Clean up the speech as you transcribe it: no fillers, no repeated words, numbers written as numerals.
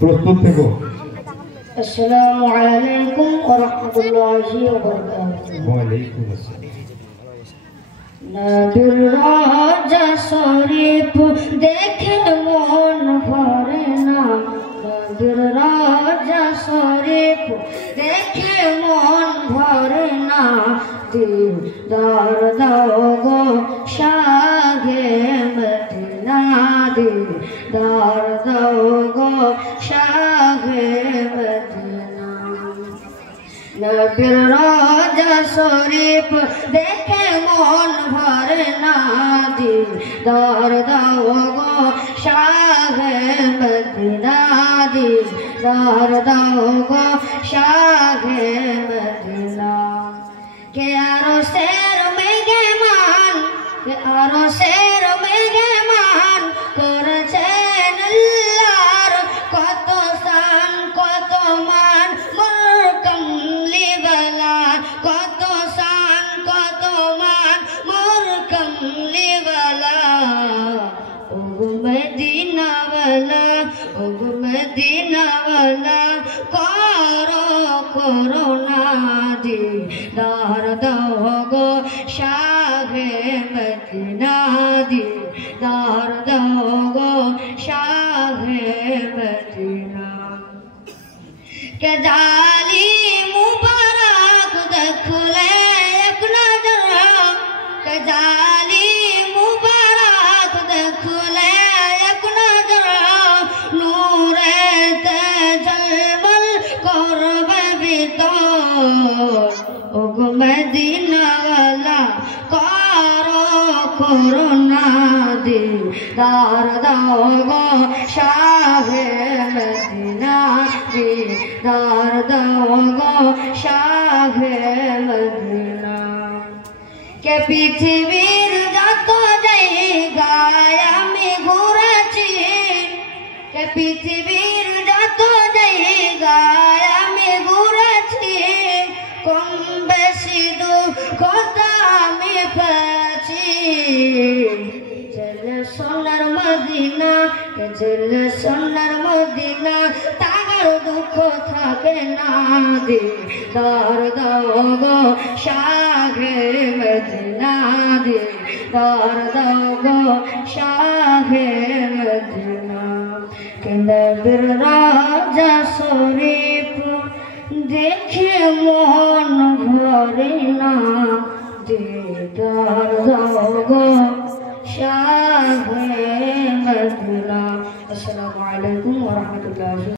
প্রস্তুত থেকো। আসসালামু আলাইকুম ওয়া রাহমাতুল্লাহি ওয়া বারাকাতুহু। ওয়া আলাইকুম আসসালাম। নবীর রওজা শরীফ দেখে মন ভরে না, নবীর রওজা শরীফ দেখে মন ভরে না, দিদার দাও গো শাহে মদিনা, দিদার দাও গো শাহে মদিনা। নবীর রওজা শরীফ দেখে মন ভরে না, দিদার দাও গো শাহে মদিনা, দিদার দাও গো শাহে মদিনা। কে আরো শের মেহমান, কে আরো শের মেহমান করেছেন আল্লাহর কত শান কত মান, মোর কমলি ওয়ালা কত শান কত মান, মোর কমলি ওয়ালা। ও মদিনা ওয়ালা, ও মদিনা ওয়ালা করো করুণা, দিদার দাও গো শাহে মদিনা, দিদার দাও গো শাহে মদিনা। কে জালি মুবারক দেখলে এক নজর, কে জালি মুবারক দেখলে এক নজর, নূরে তে ঝলমল করবে ভিতর। ও গো মদিনা ওয়ালা করো করুণা, দিদার দাও গো শাহে মদিনা, দিদার দাও গো শাহে মদিনা। কে পৃথিবীর যত জায়গায় আমি ঘুরেছি, কে পৃথিবীর যত জায়গায় আমি ঘুরেছি, কম বেশি দুঃখ আমি পেয়েছি। চলে সোনার মদিনা, চলে সোনার মদিনা, তার দুঃখ থাকে না, দিদার দাও গো শাহে মদিনা, দিদার দাও গো শাহে মদিনা। নবীর রওজা শরীফ দেখে মন ভরে না, দিদার দাও গো শাহে মদিনা। আসসালামু আলাইকুম ওয়া রাহমাতুল্লাহি।